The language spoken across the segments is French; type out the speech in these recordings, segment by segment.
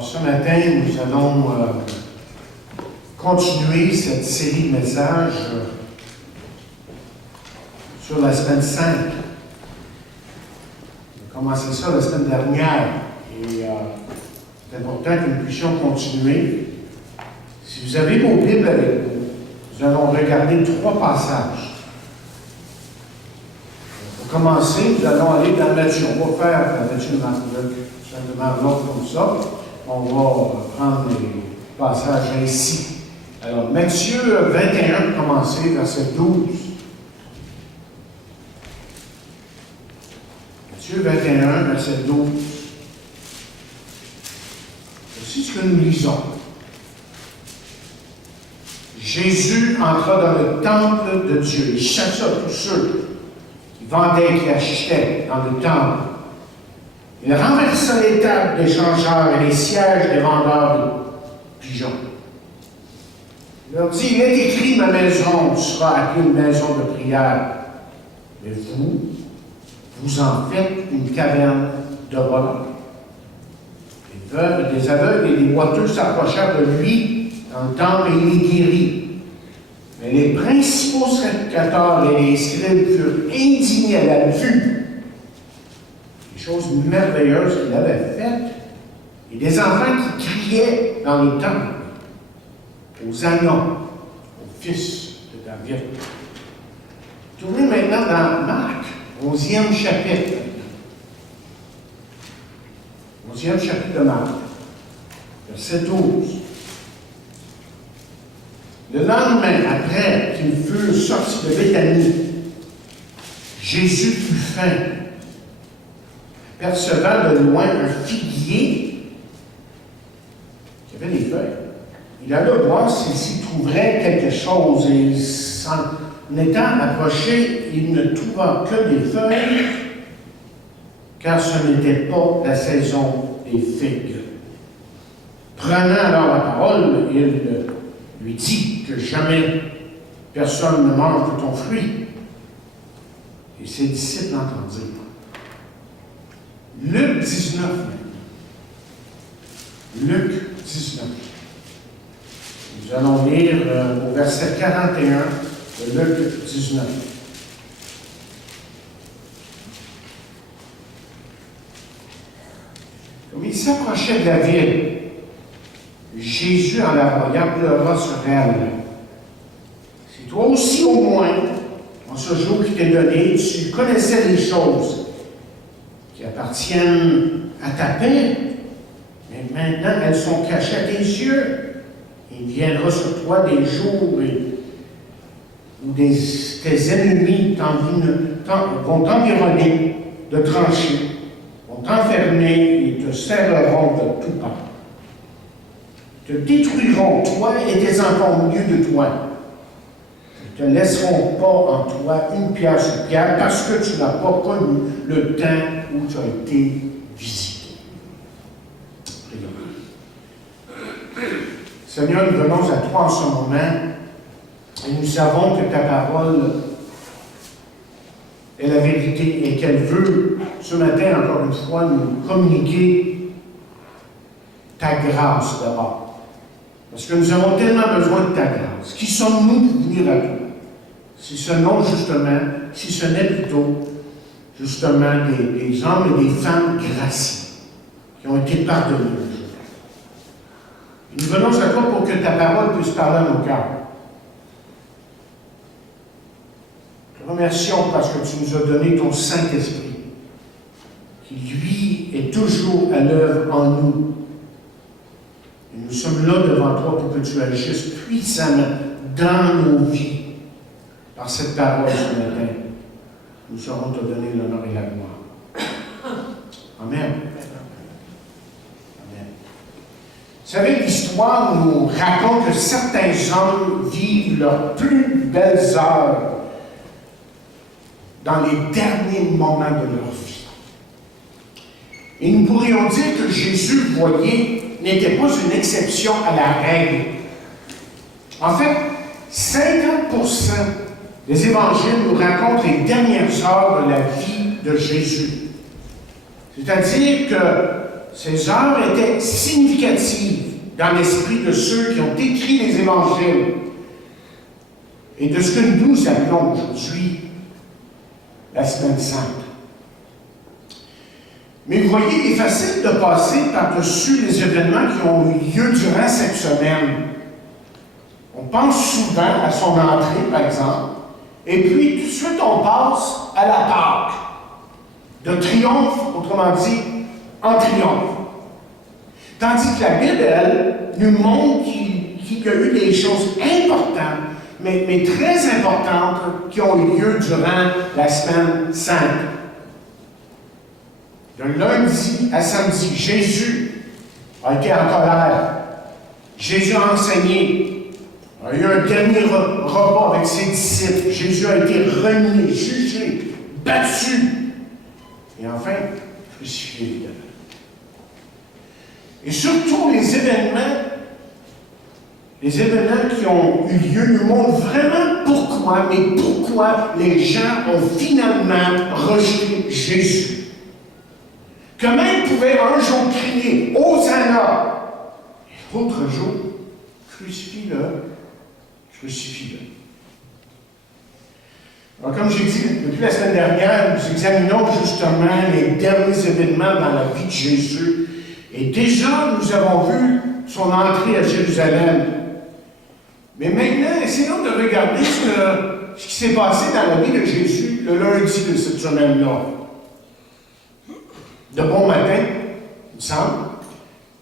Alors, ce matin, nous allons continuer cette série de messages sur la semaine 5. On a commencé ça la semaine dernière et c'est important que nous puissions continuer. Si vous avez vos Bibles avec vous, nous allons regarder 3 passages. Pour commencer, nous allons aller dans Matthieu. On va faire Matthieu, Marc, Luc, simplement l'autre comme ça. On va prendre les passages ainsi. Alors, Matthieu 21, commencer, verset 12. Matthieu 21, verset 12. Voici ce que nous lisons. Jésus entra dans le temple de Dieu. Il chassa tous ceux qui vendaient et qui achetaient dans le temple. Il renversa les tables des changeurs et les sièges des vendeurs de pigeons. Il leur dit, il est écrit, ma maison sera appelée une maison de prière. Mais vous en faites une caverne de voleurs. Des aveugles et des boiteux s'approchèrent de lui dans le temple et il les guérit. Mais les principaux sacrificateurs et les scribes furent indignés à la vue des choses merveilleuses qu'il avait faites et des enfants qui criaient dans le temple aux Anon, aux fils de David. Tournez maintenant dans Marc, 11e chapitre. 11e chapitre de Marc, verset 12. Le lendemain, après qu'ils furent sortis de Béthanie, Jésus fut faim. Percevant de loin un figuier qui avait des feuilles, il alla voir s'il trouverait quelque chose et s'en étant approché, il ne trouva que des feuilles, car ce n'était pas la saison des figues. Prenant alors la parole, il lui dit que jamais personne ne mange de ton fruit. Et ses disciples l'entendirent. Luc 19. Luc 19. Nous allons lire au verset 41 de Luc 19. Comme il s'approchait de la ville, Jésus, en la voyant, pleura sur elle. Si toi aussi, au moins, en ce jour qui t'est donné, tu connaissais les choses qui appartiennent à ta paix, mais maintenant elles sont cachées à tes yeux. Il viendra sur toi des jours où tes ennemis vont t'environner de tranchées, vont t'enfermer et te serreront de tout part. Te détruiront, toi et tes enfants, au milieu de toi. Ils ne te laisseront pas en toi une pierre sur pierre parce que tu n'as pas connu le temps où tu as été visité. Prions. Seigneur, nous venons à toi en ce moment et nous savons que ta parole est la vérité et qu'elle veut, ce matin, encore une fois, nous communiquer ta grâce d'abord. Parce que nous avons tellement besoin de ta grâce. Qui sommes-nous pour venir à toi? Si ce n'est plutôt, justement, des hommes et des femmes graciés, qui ont été pardonnés aujourd'hui. Nous venons à toi pour que ta parole puisse parler à nos cœurs. Te remercions parce que tu nous as donné ton Saint-Esprit, qui, lui, est toujours à l'œuvre en nous. Et nous sommes là devant toi pour que tu agisses puissamment dans nos vies par cette parole ce matin. Nous saurons te donner l'honneur et la gloire. Amen. Amen. Vous savez, l'histoire nous raconte que certains hommes vivent leurs plus belles heures dans les derniers moments de leur vie. Et nous pourrions dire que Jésus, vous voyez, n'était pas une exception à la règle. En fait, 50% des évangiles nous racontent les dernières heures de la vie de Jésus. C'est-à-dire que ces heures étaient significatives dans l'esprit de ceux qui ont écrit les évangiles et de ce que nous appelons aujourd'hui la Semaine Sainte. Mais vous voyez, il est facile de passer par-dessus les événements qui ont eu lieu durant cette semaine. On pense souvent à son entrée, par exemple, et puis tout de suite on passe à la Pâque. De triomphe, autrement dit, en triomphe. Tandis que la Bible, elle, nous montre qu'il y a eu des choses importantes, mais très importantes, qui ont eu lieu durant la Semaine Sainte. De lundi à samedi, Jésus a été en colère. Jésus a enseigné. Il y a eu un dernier repas avec ses disciples. Jésus a été renié, jugé, battu. Et enfin, crucifié, évidemment. Et surtout, les événements qui ont eu lieu nous montrent vraiment pourquoi les gens ont finalement rejeté Jésus. Comment ils pouvaient un jour crier « Hosanna » et l'autre jour « Crucifie-le, crucifie-le ». Alors, comme j'ai dit, depuis la semaine dernière, nous examinons justement les derniers événements dans la vie de Jésus. Et déjà, nous avons vu son entrée à Jérusalem. Mais maintenant, essayons de regarder ce qui s'est passé dans la vie de Jésus le lundi de cette semaine-là. De bon matin, il me semble,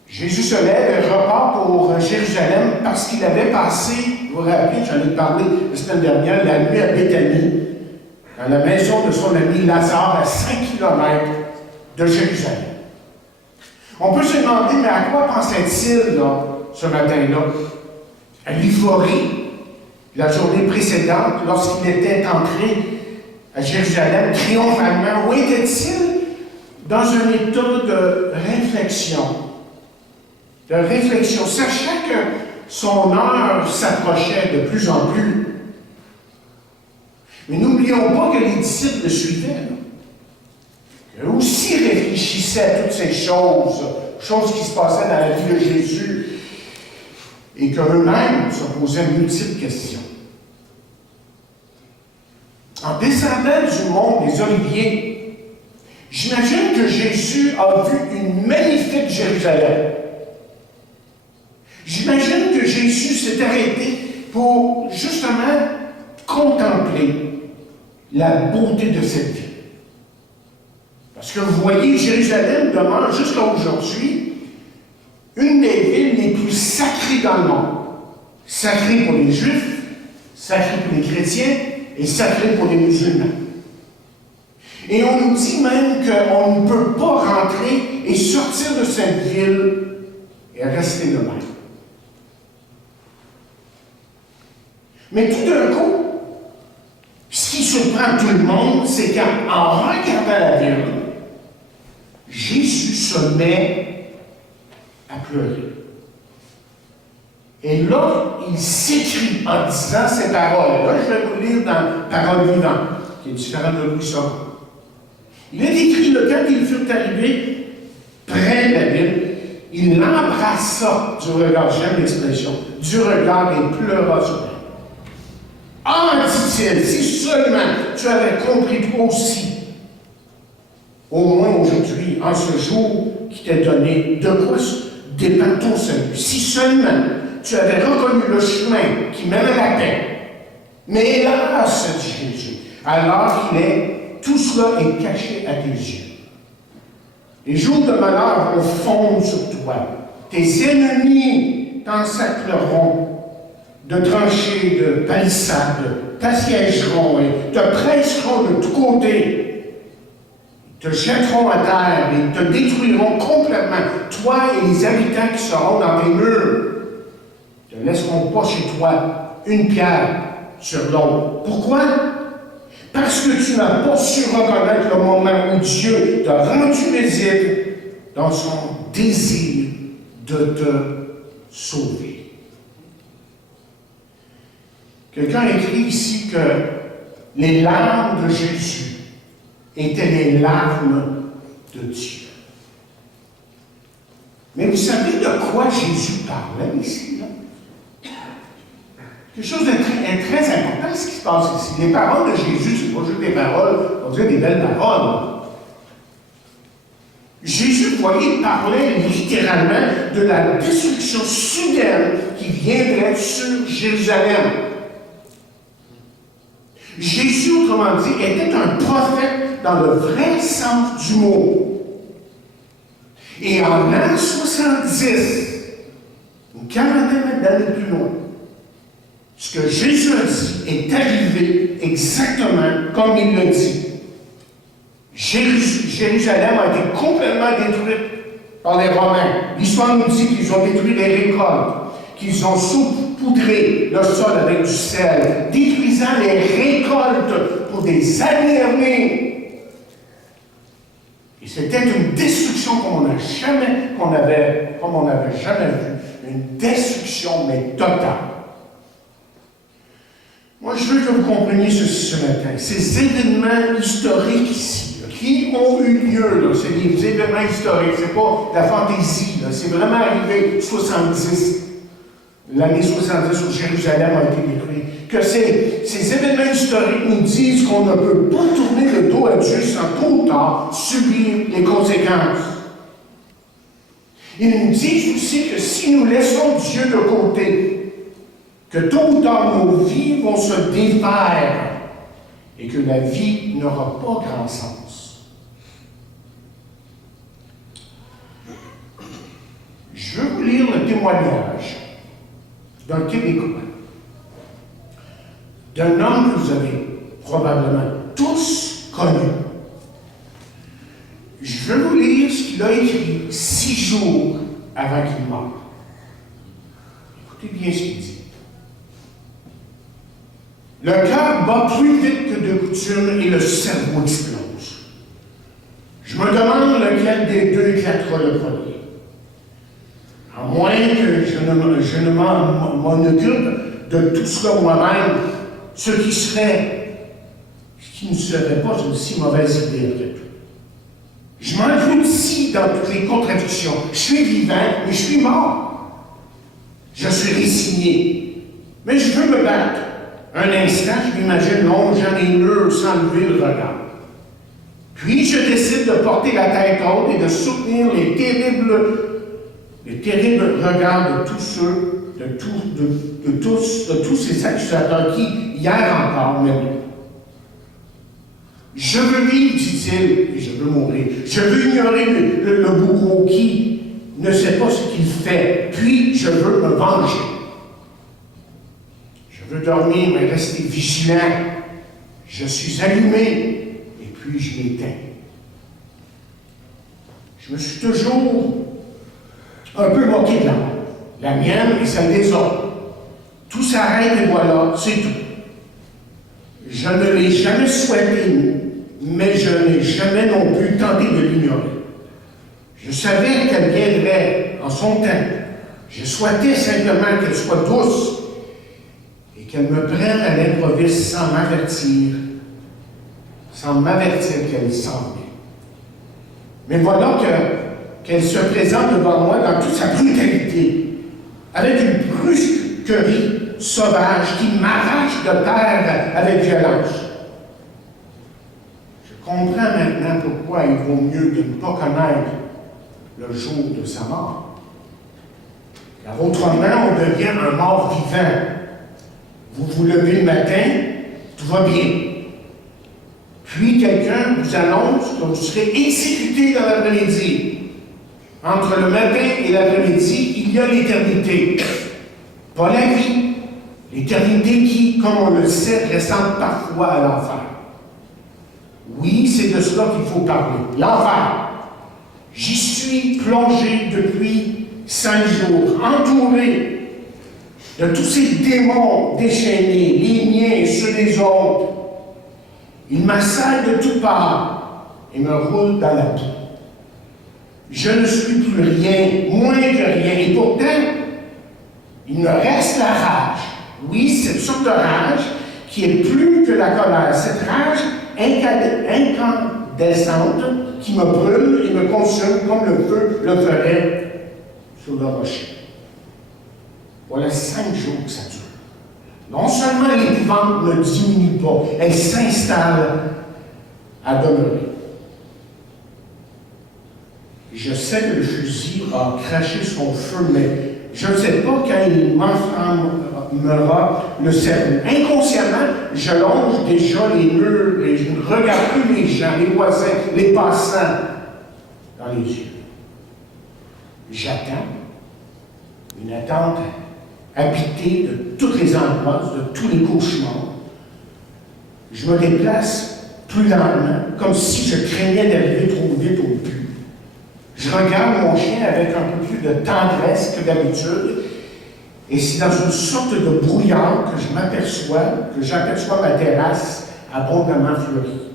Jésus se lève et repart pour Jérusalem parce qu'il avait passé, vous vous rappelez, j'en ai parlé la semaine dernière, la nuit à Béthanie, dans la maison de son ami Lazare, à 5 km de Jérusalem. On peut se demander, mais à quoi pensait-il là, ce matin-là? À l'euphorie la journée précédente, lorsqu'il était entré à Jérusalem triomphalement. Où était-il? Dans un état de réflexion. Sachant que son heure s'approchait de plus en plus. Mais n'oublions pas que les disciples le suivaient. Eux aussi réfléchissaient à toutes ces choses qui se passaient dans la vie de Jésus, et qu'eux-mêmes se posaient multiples questions. En descendant du mont des Oliviers, j'imagine que Jésus a vu une magnifique Jérusalem. J'imagine que Jésus s'est arrêté pour justement contempler la beauté de cette ville. Parce que vous voyez, Jérusalem demeure jusqu'à aujourd'hui une des villes les plus sacrées dans le monde. Sacrée pour les Juifs, sacrée pour les chrétiens et sacrée pour les musulmans. Et on nous dit même qu'on ne peut pas rentrer et sortir de cette ville et rester de même. Mais tout d'un coup, ce qui surprend tout le monde, c'est qu'en regardant la ville, Jésus se met à pleurer. Et là, il s'écrie en disant ces paroles. Là, je vais vous lire dans Paroles vivantes, qui est différent de Louis II. Il est écrit, quand ils furent arrivés près de la ville, il l'embrassa du regard, j'aime l'expression, du regard et pleura sur elle. Ah, dit-il, si seulement tu avais compris toi aussi, au moins aujourd'hui, en ce jour qui t'est donné, de quoi dépend ton salut. Si seulement tu avais reconnu le chemin qui mène à la paix. Mais hélas, dit Jésus, alors qu'il est, tout cela est caché à tes yeux. Les jours de malheur vont fondre sur toi. Tes ennemis t'ensacreront de tranchées, de palissades, t'assiégeront et te presseront de tous côtés. Te jetteront à terre et te détruiront complètement, toi et les habitants qui seront dans tes murs. Ne te laisseront pas chez toi une pierre sur l'autre. Pourquoi? Parce que tu n'as pas su reconnaître le moment où Dieu t'a rendu visible dans son désir de te sauver. Quelqu'un écrit ici que les larmes de Jésus étaient les larmes de Dieu. Mais vous savez de quoi Jésus parlait ici, là? Quelque chose de très important, ce qui se passe ici. Les paroles de Jésus, ce n'est pas juste des paroles, on dirait des belles paroles. Jésus, vous voyez, parlait littéralement de la destruction soudaine qui viendrait sur Jérusalem. Jésus, autrement dit, était un prophète dans le vrai sens du mot. Et en l'an 70, une quarantaine d'années plus loin, ce que Jésus a dit est arrivé exactement comme il l'a dit. Jérusalem a été complètement détruite par les Romains. L'histoire nous dit qu'ils ont détruit les récoltes, qu'ils ont saupoudré le sol avec du sel, détruisant les récoltes pour des années. Et c'était une destruction comme on n'avait jamais vu. Une destruction, mais totale. Moi, je veux que vous compreniez ceci ce matin. Ces événements historiques ici, là, qui ont eu lieu, c'est des événements historiques, c'est pas de la fantaisie, c'est vraiment arrivé 70. L'année 70 où Jérusalem a été détruite. Que ces événements historiques nous disent qu'on ne peut pas tourner le dos à Dieu sans tôt ou tard subir les conséquences. Ils nous disent aussi que si nous laissons Dieu de côté, que tôt ou tard nos vies vont se défaire et que la vie n'aura pas grand sens. Je veux vous lire le témoignage d'un Québécois, d'un homme que vous avez probablement tous connu. Je veux vous lire ce qu'il a écrit 6 jours avant qu'il meure. Écoutez bien ce qu'il dit. Le cœur bat plus vite que de coutume et le cerveau explose. Je me demande lequel des deux éclatera le premier. À moins que je ne m'en occupe de tout cela moi-même, ce qui ne serait pas une si mauvaise idée après tout. Je m'inclus ici dans toutes les contradictions. Je suis vivant, mais je suis mort. Je suis résigné, mais je veux me battre. Un instant, je m'imagine longeant les murs sans lever le regard. Puis je décide de porter la tête haute et de soutenir les terribles regards de tous ceux, de tous ces accusateurs qui, hier encore, m'aimaient. Je veux vivre, dit-il, et je veux mourir. Je veux ignorer le bourreau qui ne sait pas ce qu'il fait, puis je veux me venger. Je veux dormir, mais rester vigilant. Je suis allumé, et puis je m'éteins. Je me suis toujours un peu moqué de la mort. La mienne et celle des autres. Tout s'arrête et voilà, c'est tout. Je ne l'ai jamais souhaité, mais je n'ai jamais non plus tenté de l'ignorer. Je savais qu'elle viendrait en son temps. Je souhaitais simplement qu'elle soit douce et qu'elle me prenne à l'improviste sans m'avertir qu'elle s'en vient. Mais voilà qu'elle se présente devant moi dans toute sa brutalité, avec une brusquerie sauvage qui m'arrache de terre avec violence. Je comprends maintenant pourquoi il vaut mieux de ne pas connaître le jour de sa mort. Car autrement, on devient un mort vivant. Vous vous levez le matin, tout va bien. Puis quelqu'un vous annonce que vous serez exécuté dans l'après-midi. Entre le matin et l'après-midi, il y a l'éternité. Pas la vie. L'éternité qui, comme on le sait, ressemble parfois à l'enfer. Oui, c'est de cela qu'il faut parler. L'enfer. J'y suis plongé depuis 5 jours, entouré de tous ces démons déchaînés, les miens et ceux des autres. Ils m'assaillent de toutes parts et me roulent dans la boue. Je ne suis plus rien, moins que rien, et pourtant, il me reste la rage. Oui, cette sorte de rage qui est plus que la colère. Cette rage incandescente qui me brûle et me consume comme le feu le ferait sur le rocher. Voilà 5 jours que ça dure. Non seulement l'épouvante ne diminue pas, elle s'installe à demeurer. Je sais que le fusil a craché son feu, mais je ne sais pas quand il m'enflammera le cerveau. Inconsciemment, je longe déjà les murs et je ne regarde plus les gens, les voisins, les passants dans les yeux. J'attends une attente habitée de toutes les angoisses, de tous les cauchemars. Je me déplace plus lentement, comme si je craignais d'arriver trop vite au but. Je regarde mon chien avec un peu plus de tendresse que d'habitude, et c'est dans une sorte de brouillard que j'aperçois ma terrasse abondamment fleurie.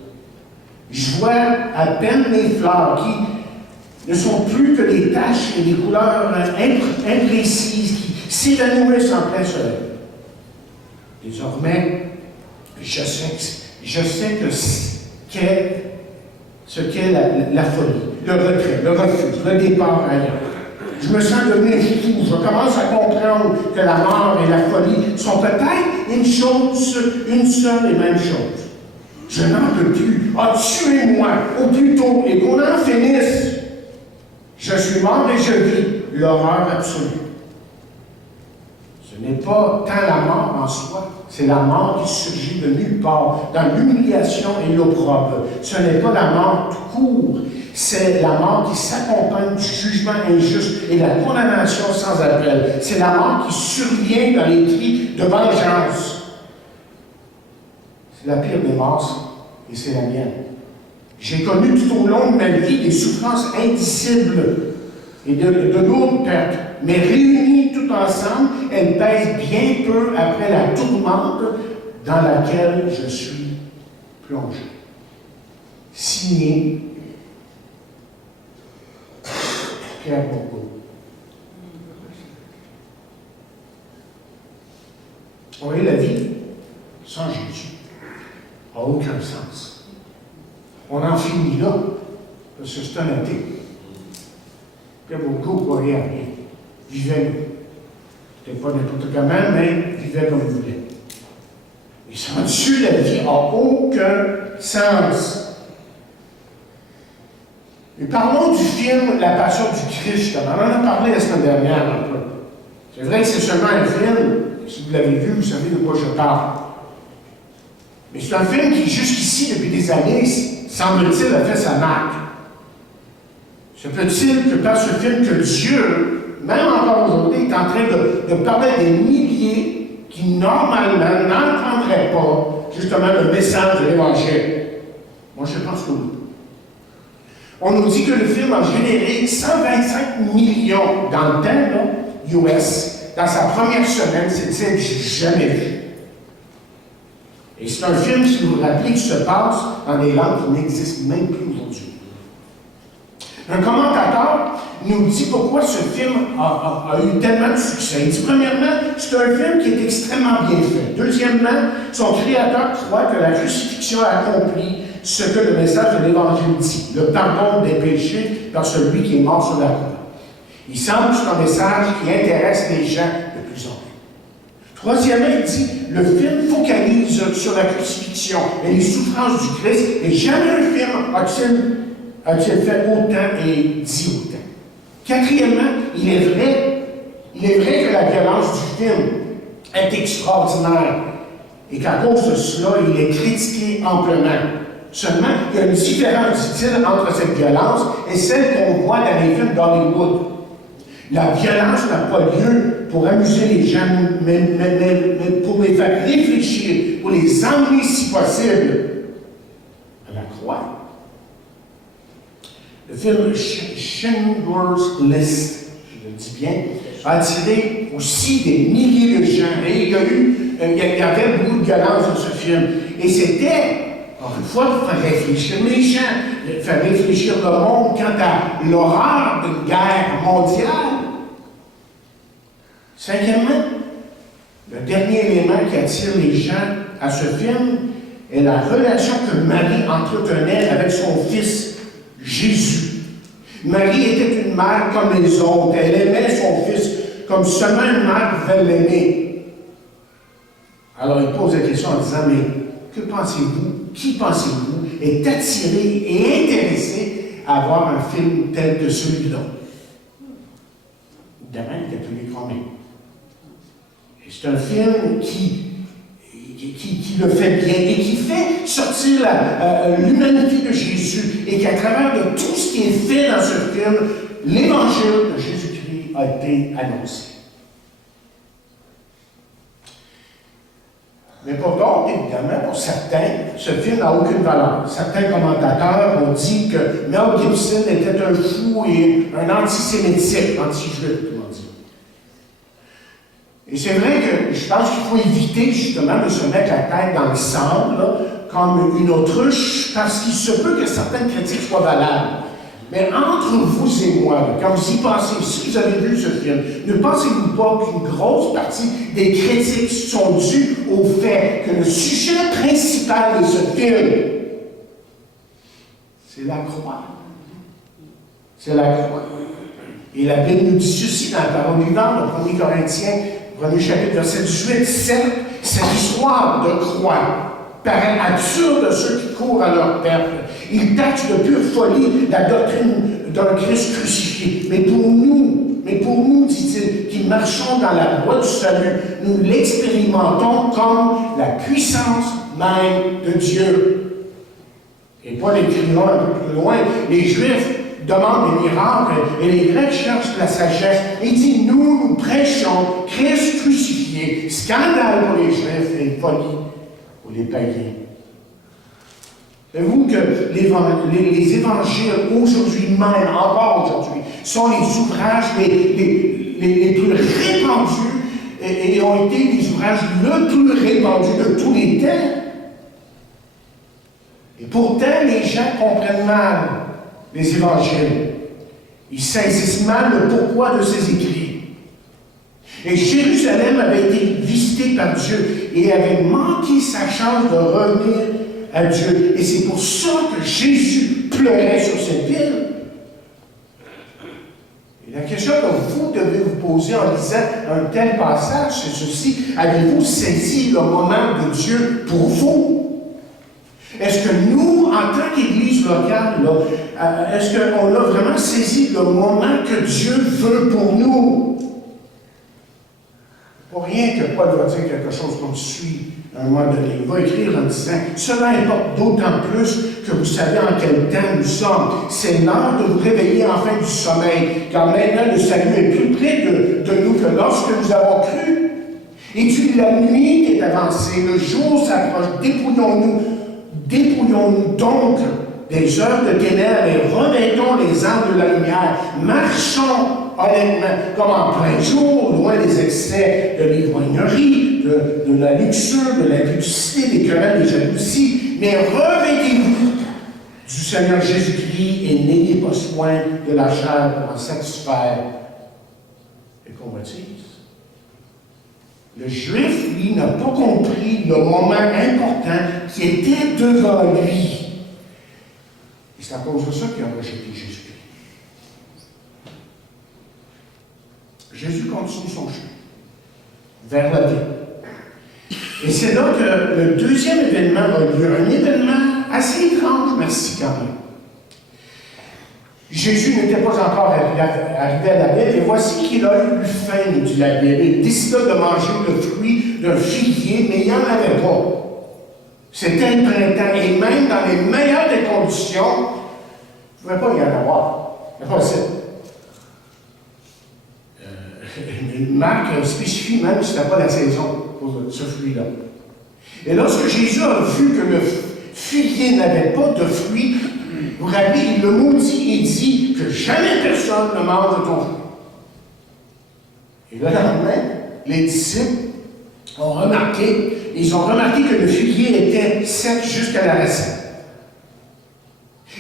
Je vois à peine les fleurs qui ne sont plus que des taches et des couleurs imprécises qui s'évanouissent en plein soleil. Désormais, je sais ce qu'est la folie, le retrait, le refus, le départ ailleurs. Je me sens devenu fou. Je commence à comprendre que la mort et la folie sont peut-être une seule et même chose. Je n'en peux plus. Ah, tuez-moi au plus tôt et qu'on en finisse. Je suis mort et je vis l'horreur absolue. Ce n'est pas tant la mort en soi, c'est la mort qui surgit de nulle part, dans l'humiliation et l'opprobre. Ce n'est pas la mort tout court, c'est la mort qui s'accompagne du jugement injuste et de la condamnation sans appel. C'est la mort qui survient dans les cris de vengeance. C'est la pire des morts et c'est la mienne. J'ai connu tout au long de ma vie des souffrances indicibles et de lourdes pertes, mais réunies tout ensemble, elles pèsent bien peu après la tourmente dans laquelle je suis plongé. Signé Pierre Bourgault. Oui, la vie sans Jésus n'a aucun sens. On en finit là, parce que c'est un athée. Pierre Bourgault ne croyait à rien. Vivait, peut-être pas n'importe comment, mais vivait comme il voulait. Et sans-tu, la vie n'a aucun sens. Et parlons du film La Passion du Christ, justement. On en a parlé la semaine dernière un peu. C'est vrai que c'est seulement un film. Si vous l'avez vu, vous savez de quoi je parle. Mais c'est un film qui, jusqu'ici, depuis des années, semble-t-il, a fait sa marque. Se peut-il que par ce film que Dieu, même encore aujourd'hui, est en train de parler à des milliers qui, normalement, n'entendraient pas, justement, le message de l'Évangile? Moi, je pense que oui. On nous dit que le film a généré 125 millions dans le temps, là, US, dans sa première semaine. C'est que j'ai jamais vu. Et c'est un film, si vous vous rappelez, qui se passe dans des langues qui n'existent même plus aujourd'hui. Un commentateur nous dit pourquoi ce film a eu tellement de succès. Il dit, premièrement, c'est un film qui est extrêmement bien fait. Deuxièmement, son créateur croit que la crucifixion a accompli ce que le message de l'Évangile dit, le pardon des péchés par celui qui est mort sur la croix. Il semble que c'est un message qui intéresse les gens de plus en plus. Troisièmement, il dit, le film focalise sur la crucifixion et les souffrances du Christ, et jamais un film a-t-il fait autant et dit autant. Quatrièmement, il est vrai que la violence du film est extraordinaire et qu'à cause de cela, il est critiqué amplement. Seulement, il y a une différence, dit-il, entre cette violence et celle qu'on voit dans les films d'Hollywood. La violence n'a pas lieu pour amuser les gens, mais pour les faire réfléchir, pour les emmener, si possible, à la croix. Le film Schindler's List, je le dis bien, a attiré aussi des milliers de gens. Et il y avait beaucoup de violence dans ce film. Et c'était, encore une fois, pour faire réfléchir les gens, faire réfléchir le monde quant à l'horreur d'une guerre mondiale. Cinquièmement, le dernier élément qui attire les gens à ce film est la relation que Marie entretenait avec son fils Jésus. Marie était une mère comme les autres. Elle aimait son fils comme seulement une mère pouvait l'aimer. Alors il pose la question en disant, mais que pensez-vous? Qui pensez-vous est attiré et intéressé à voir un film tel que celui-là? Évidemment, il était plus écrasé. Et c'est un film qui le fait bien et qui fait sortir l'humanité de Jésus et qu'à travers de tout ce qui est fait dans ce film, l'évangile de Jésus-Christ a été annoncé. Mais pour d'autres, évidemment, pour certains, ce film n'a aucune valeur. Certains commentateurs ont dit que Mel Gibson était un fou et un antisémitique, anti-juif, comment dire. Et c'est vrai que je pense qu'il faut éviter justement de se mettre la tête dans le sable, là, comme une autruche, parce qu'il se peut que certaines critiques soient valables. Mais entre vous et moi, là, quand vous y pensez, si vous avez vu ce film, ne pensez-vous pas qu'une grosse partie des critiques sont dues au fait que le sujet principal de ce film, c'est la croix. C'est la croix. Et la Bible nous dit ceci dans la parole vivante, le 1er Corinthiens, 1er chapitre, verset 18, certes, cette histoire de croix paraît absurde à ceux qui courent à leur perte. Ils taxent de pure folie la doctrine d'un Christ crucifié. Mais pour nous, dit-il, qui marchons dans la voie du salut, nous l'expérimentons comme la puissance même de Dieu. Et Paul écrira un peu plus loin, les Juifs demandent des miracles et les Grecs cherchent la sagesse. Il dit, nous prêchons Christ crucifié, scandale pour les Juifs et folie pour les païens. Savez-vous que les évangiles aujourd'hui même, encore aujourd'hui, sont les ouvrages les plus répandus et ont été les ouvrages le plus répandus de tous les temps. Et pourtant, les gens comprennent mal les évangiles. Ils saisissent mal le pourquoi de ces écrits. Et Jérusalem avait été visitée par Dieu et avait manqué sa chance de revenir à Dieu. Et c'est pour ça que Jésus pleurait sur cette ville. Et la question que vous devez vous poser en lisant un tel passage, c'est ceci. Avez-vous saisi le moment de Dieu pour vous? Est-ce que nous, en tant qu'Église locale, est-ce qu'on a vraiment saisi le moment que Dieu veut pour nous? Pour rien que Paul va dire quelque chose comme suit à un moment donné. Il va écrire en disant « Cela importe d'autant plus que vous savez en quel temps nous sommes. C'est l'heure de vous réveiller enfin du sommeil, car maintenant le salut est plus près de nous que lorsque nous avons cru. Et puis la nuit est avancée, le jour s'approche, dépouillons-nous donc des œuvres de ténèbres et revêtons les armes de la lumière. Marchons honnêtement, comme en plein jour, loin des excès de l'ivrognerie, de la luxure, de l'impudicité, des querelles, des jalousies, mais revêtez-vous du Seigneur Jésus-Christ et n'ayez pas soin de la chair pour en satisfaire les convoitises. Le Juif, lui, n'a pas compris le moment important qui était devant lui. Et c'est à cause de ça qu'il a rejeté Jésus-Christ. Jésus continue son chemin vers la vie. Et c'est là que le deuxième événement a lieu, un événement assez étrange, merci quand même. Jésus n'était pas encore arrivé à la ville, et voici qu'il a eu faim, nous dit la Bible. Il décida de manger le fruit d'un figuier, mais il n'y en avait pas. C'était le printemps, et même dans les meilleures des conditions, il ne pouvait pas y en avoir. C'est possible. Marc spécifie même que ce n'était pas la saison pour ce fruit-là. Et lorsque Jésus a vu que le figuier n'avait pas de fruits, vous vous rappelez, il le maudit et dit que jamais personne ne mange de ton fruit. Et le lendemain, les disciples ont remarqué, que le figuier était sec jusqu'à la racine.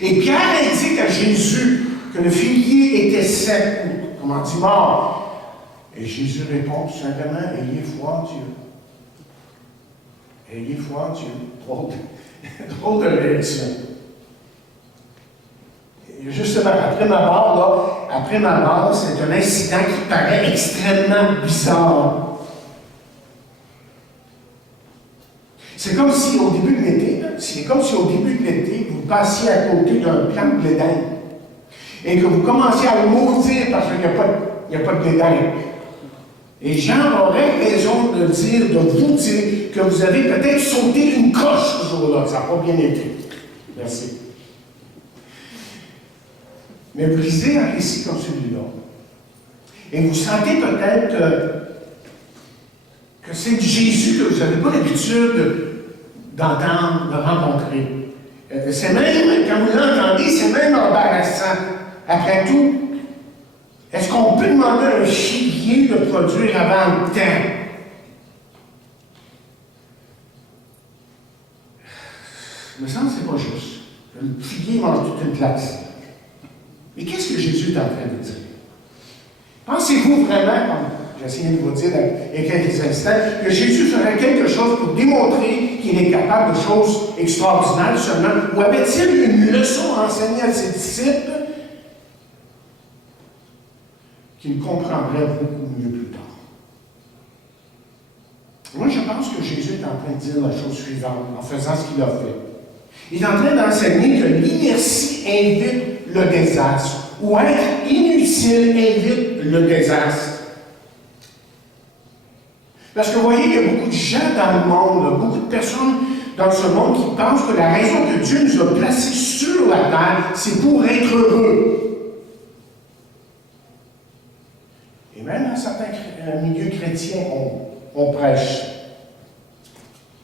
Et Pierre indique à Jésus que le figuier était sec, ou comment on dit, mort. Et Jésus répond tout simplement, ayez foi en Dieu. Ayez foi en Dieu. Drôle de réaction. justement, après ma mort, c'est un incident qui paraît extrêmement bizarre. C'est comme si au début de l'été, vous passiez à côté d'un plant de blé d'Inde et que vous commenciez à le maudire parce qu'il n'y a pas de blé d'Inde. Et Jean aurait raison de vous dire que vous avez peut-être sauté une coche ce jour-là. Ça n'a pas bien été. Merci. Mais vous lisez un récit comme celui-là, et vous sentez peut-être que c'est Jésus que vous n'avez pas l'habitude d'entendre, de rencontrer. C'est même, quand vous l'entendez, c'est même embarrassant. Après tout, est-ce qu'on peut demander à un figuier de produire avant le temps? Il me semble que ce n'est pas juste. Le figuier mange toute une classe. Mais qu'est-ce que Jésus est en train de dire? Pensez-vous vraiment, comme j'essayais de vous dire il y a quelques instants, que Jésus ferait quelque chose pour démontrer qu'il est capable de choses extraordinaires seulement? Ou avait-il une leçon à enseigner à ses disciples qu'il comprendrait beaucoup mieux plus tard? Moi, je pense que Jésus est en train de dire la chose suivante en faisant ce qu'il a fait. Il est en train d'enseigner que l'inertie invite le désastre, ou être inutile invite le désastre. Parce que vous voyez, il y a beaucoup de gens dans le monde, beaucoup de personnes dans ce monde qui pensent que la raison que Dieu nous a placés sur la terre, c'est pour être heureux. Et même dans certains milieux chrétiens, on prêche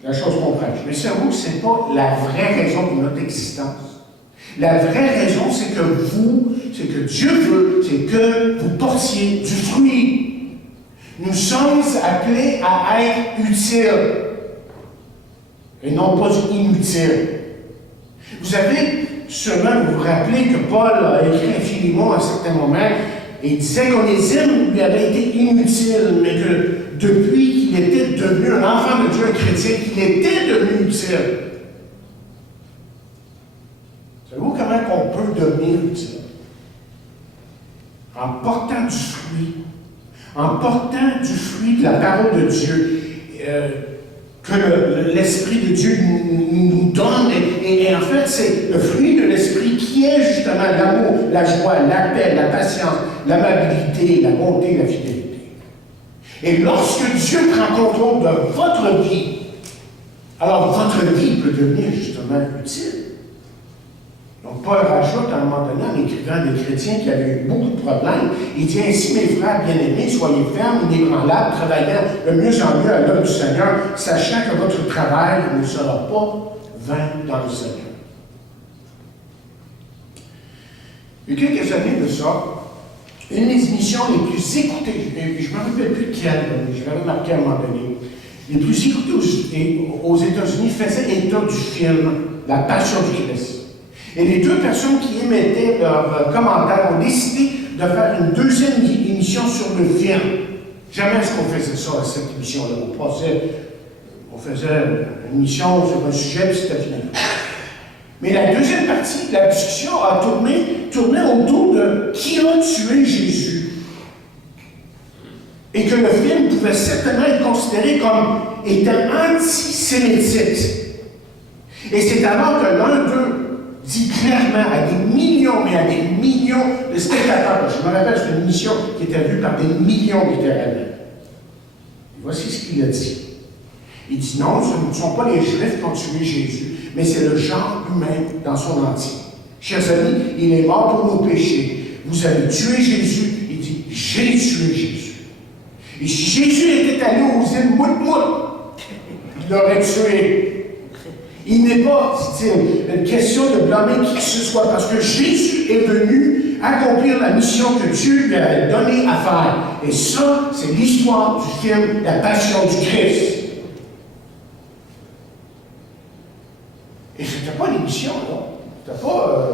la chose qu'on prêche. Mais c'est vous, ce n'est pas la vraie raison de notre existence. La vraie raison, c'est que Dieu veut, c'est que vous portiez du fruit. Nous sommes appelés à être utiles et non pas inutiles. Vous avez sûrement, vous rappelez que Paul a écrit à Philémon à un certain moment et il disait qu'Onésime lui avait été inutile, mais que depuis qu'il était devenu un enfant de Dieu, un chrétien, qu'il était devenu utile. Savez-vous comment on peut devenir utile? En portant du fruit. En portant du fruit de la parole de Dieu que l'Esprit de Dieu nous donne. Et en fait, c'est le fruit de l'Esprit qui est justement l'amour, la joie, la paix, la patience, l'amabilité, la bonté, la fidélité. Et lorsque Dieu prend contrôle de votre vie, alors votre vie peut devenir justement utile. Donc, Paul rajoute à un moment donné, en écrivant des chrétiens qui avaient eu beaucoup de problèmes, il dit ainsi, mes frères bien-aimés, soyez fermes, inébranlables, travaillant de mieux en mieux à l'œuvre du Seigneur, sachant que votre travail ne sera pas vain dans le Seigneur. Il y a quelques années de ça, une des émissions les plus écoutées, je ne me rappelle plus de quelle, mais je l'avais marqué à un moment donné, les plus écoutées aux États-Unis faisaient état du film La Passion du Christ. Et les deux personnes qui émettaient leurs commentaires ont décidé de faire une deuxième émission sur le film. Jamais est-ce qu'on faisait ça à cette émission-là. On faisait une émission sur un sujet, puis c'était fini. Mais la deuxième partie de la discussion a tourné autour de qui a tué Jésus. Et que le film pouvait certainement être considéré comme étant antisémitique. Et c'est alors que l'un d'eux dit clairement à des millions, mais à des millions de spectateurs. Je me rappelle, c'est une émission qui était vue par des millions littéralement. Et voici ce qu'il a dit. Il dit non, ce ne sont pas les Juifs qui ont tué Jésus, mais c'est le genre humain dans son entier. Chers amis, il est mort pour nos péchés. Vous avez tué Jésus. Il dit, j'ai tué Jésus. Et si Jésus était allé aux îles Mout-Mout, il l'aurait tué. Il n'est pas, dit-il, une question de blâmer qui que ce soit, parce que Jésus est venu accomplir la mission que Dieu lui avait donnée à faire. Et ça, c'est l'histoire du film La Passion du Christ. Et ce n'était pas une émission, là. Ce n'était pas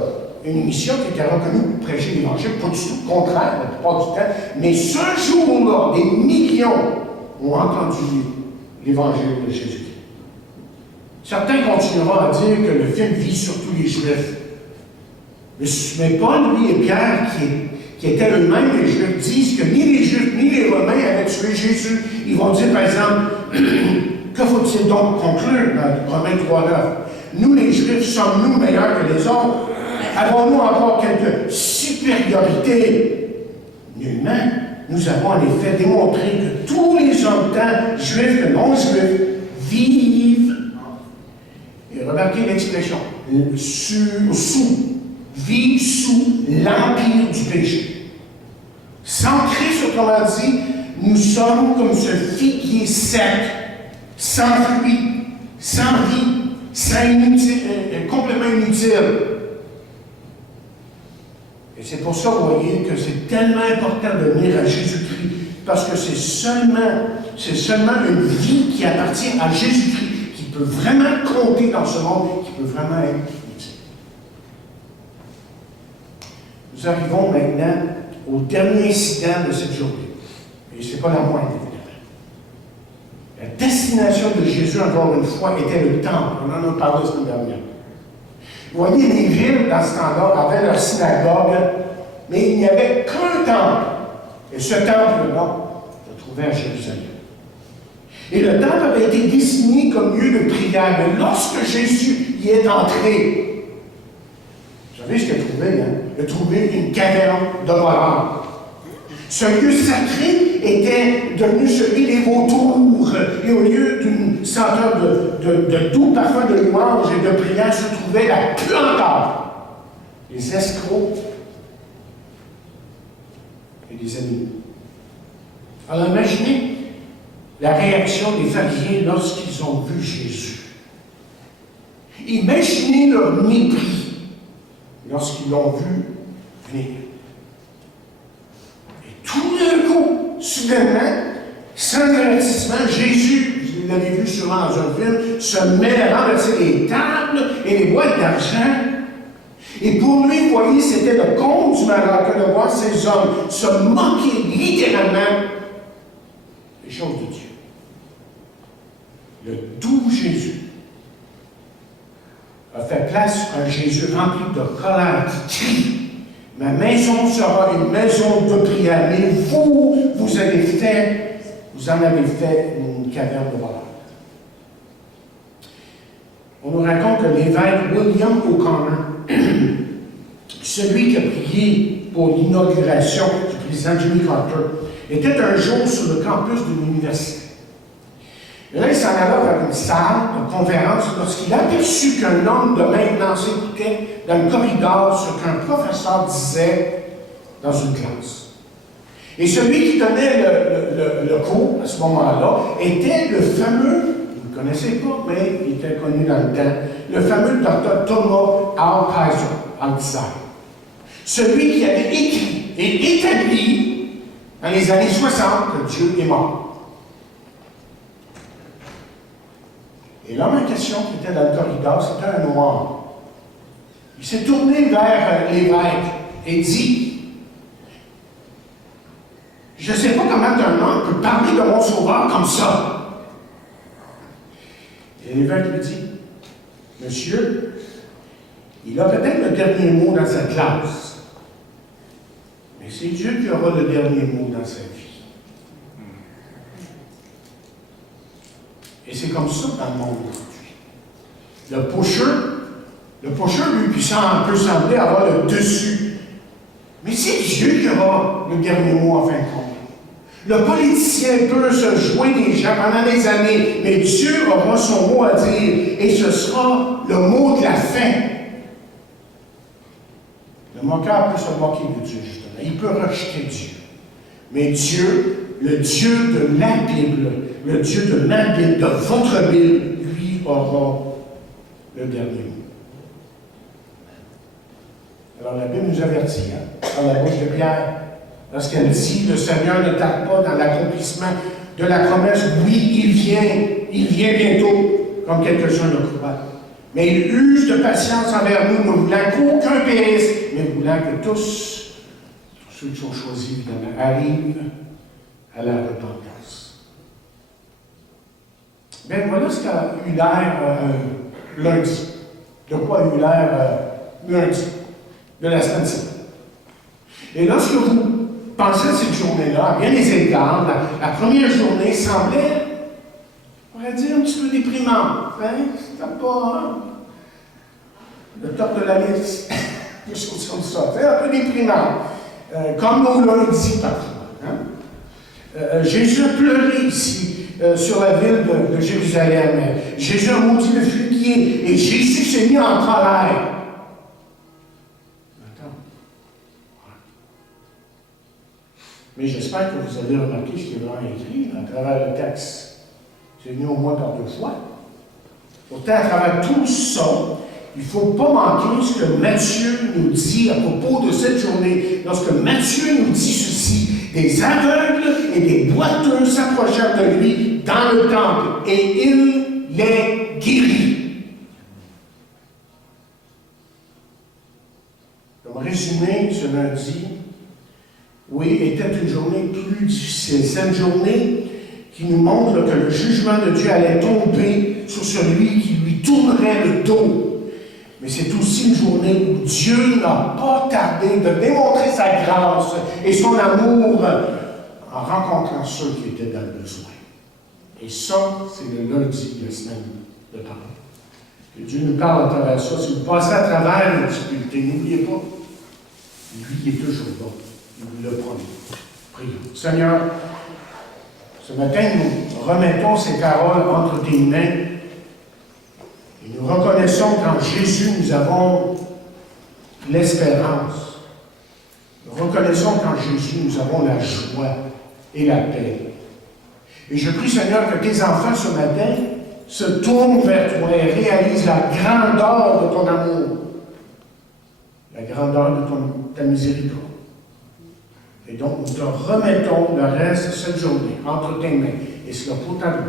une émission qui était reconnue pour prêcher l'Évangile, pas du tout, le contraire, la plupart du temps. Mais ce jour-là, des millions ont entendu l'Évangile de Jésus. Certains continueront à dire que le film vise sur tous les Juifs. Mais Paul, lui, et Pierre, qui étaient eux-mêmes les Juifs, disent que ni les Juifs ni les Romains avaient tué Jésus. Ils vont dire, par exemple, que faut-il donc conclure dans Romains 3:9? Nous, les Juifs, sommes-nous meilleurs que les autres? Avons-nous encore quelque supériorité? Nullement. Nous avons en effet démontré que tous les hommes, tant juifs que non-juifs, vivent, et remarquez l'expression, vivent sous l'empire du péché. Sans Christ, autrement dit, nous sommes comme ce figuier sec, sans fruit, sans vie, complètement inutile. Et c'est pour ça, vous voyez, que c'est tellement important de venir à Jésus-Christ, parce que c'est seulement une vie qui appartient à Jésus-Christ, qui peut vraiment compter dans ce monde, qui peut vraiment être utile. Nous arrivons maintenant au dernier incident de cette journée. Et ce n'est pas la moindre, évidemment. La destination de Jésus, encore une fois, était le temple. On en a parlé la semaine dernière. Vous voyez, les villes, dans ce temps-là, avaient leur synagogue, mais il n'y avait qu'un temple. Et ce temple-là se trouvait à Jérusalem. Et le temple avait été désigné comme lieu de prière. Mais lorsque Jésus y est entré, vous savez ce qu'il a trouvé, hein? Il a trouvé une caverne de voleurs. Ce lieu sacré était devenu celui des vautours. Et au lieu d'une senteur de doux parfum de louange et de prière se trouvait la puanteur, les escrocs et les ennemis. Alors imaginez la réaction des pharisiens lorsqu'ils ont vu Jésus. Imaginez leur mépris lorsqu'ils l'ont vu venir. Tout d'un coup, soudainement, sans avertissement, Jésus, vous l'avez vu souvent dans un film, se met à renverser les tables et les boîtes d'argent. Et pour lui, vous voyez, c'était le comble du malheur que de voir ces hommes se moquer littéralement des choses de Dieu. Le doux Jésus a fait place à un Jésus rempli de colère qui crie: ma maison sera une maison de prière, mais vous en avez fait une caverne de voleurs. On nous raconte que l'évêque William O'Connor, celui qui a prié pour l'inauguration du président Jimmy Carter, était un jour sur le campus d'une université. Et là, il s'en allait vers une salle de conférence lorsqu'il aperçut qu'un homme de maintenance écoutait dans le corridor ce qu'un professeur disait dans une classe. Et celui qui tenait le cours à ce moment-là était le fameux, vous ne le connaissez pas, mais il était connu dans le temps, le fameux Dr. Thomas Altheiser. Celui qui avait écrit et établi dans les années 60 que Dieu est mort. Et l'homme en question qui était dans le corridor, c'était un noir. Il s'est tourné vers l'évêque et dit: je ne sais pas comment un homme peut parler de mon sauveur comme ça. Et l'évêque lui dit: monsieur, il a peut-être le dernier mot dans sa classe, mais c'est Dieu qui aura le dernier mot dans sa vie. Et c'est comme ça dans le monde aujourd'hui. Le pusher, lui, peut sembler avoir le dessus. Mais c'est Dieu qui aura le dernier mot en fin de compte. Le politicien peut se jouer des gens pendant des années, mais Dieu aura son mot à dire, et ce sera le mot de la fin. Le moqueur peut se moquer de Dieu, justement. Il peut rejeter Dieu. Mais Dieu, le Dieu de la Bible, le Dieu de ma Bible, de votre Bible, lui aura le dernier mot. Alors la Bible nous avertit, dans la bouche de Pierre, lorsqu'elle dit: le Seigneur ne tarde pas dans l'accomplissement de la promesse. Oui, il vient bientôt, comme quelques-uns le croient. Mais il use de patience envers nous, ne voulant qu'aucun périsse, mais voulant que tous ceux qui sont choisis, évidemment, arrivent à la repentance. Bien, voilà ce qu'a eu l'air lundi. De quoi a eu l'air lundi? de la semaine sainte. Et lorsque vous pensez à cette journée-là, à bien des égards, la première journée semblait, on pourrait dire, un petit peu déprimante. Hein? C'était pas le top de la liste, des choses comme ça. C'était un peu déprimant, comme nos lundis parfois. Hein? Jésus a pleuré ici sur la ville de Jérusalem. Jésus a maudit le figuier et Jésus s'est mis en colère. Mais j'espère que vous avez remarqué ce qui est vraiment écrit à travers le texte. C'est venu au moins par 2 fois. Pourtant, à travers tout ça, il ne faut pas manquer ce que Matthieu nous dit à propos de cette journée. Lorsque Matthieu nous dit ceci, des aveugles et des boiteux s'approchèrent de lui dans le temple et il les guérit. Comme résumé, ce lundi, oui, était une journée plus difficile. C'est une journée qui nous montre que le jugement de Dieu allait tomber sur celui qui lui tournerait le dos. Mais c'est aussi une journée où Dieu n'a pas tardé de démontrer sa grâce et son amour en rencontrant ceux qui étaient dans le besoin. Et ça, c'est le lundi de la semaine de parole. Que Dieu nous parle à travers ça. Si vous passez à travers les difficultés, n'oubliez pas, lui il est toujours là. Il le promet. Prions. Seigneur, ce matin, nous remettons ces paroles entre tes mains et nous reconnaissons qu'en Jésus, nous avons l'espérance. Nous reconnaissons qu'en Jésus, nous avons la joie et la paix. Et je prie, Seigneur, que tes enfants ce matin se tournent vers toi et réalisent la grandeur de ton amour, la grandeur de ta miséricorde. Et donc, nous te remettons le reste de cette journée entre tes mains. Et cela pour ta gloire.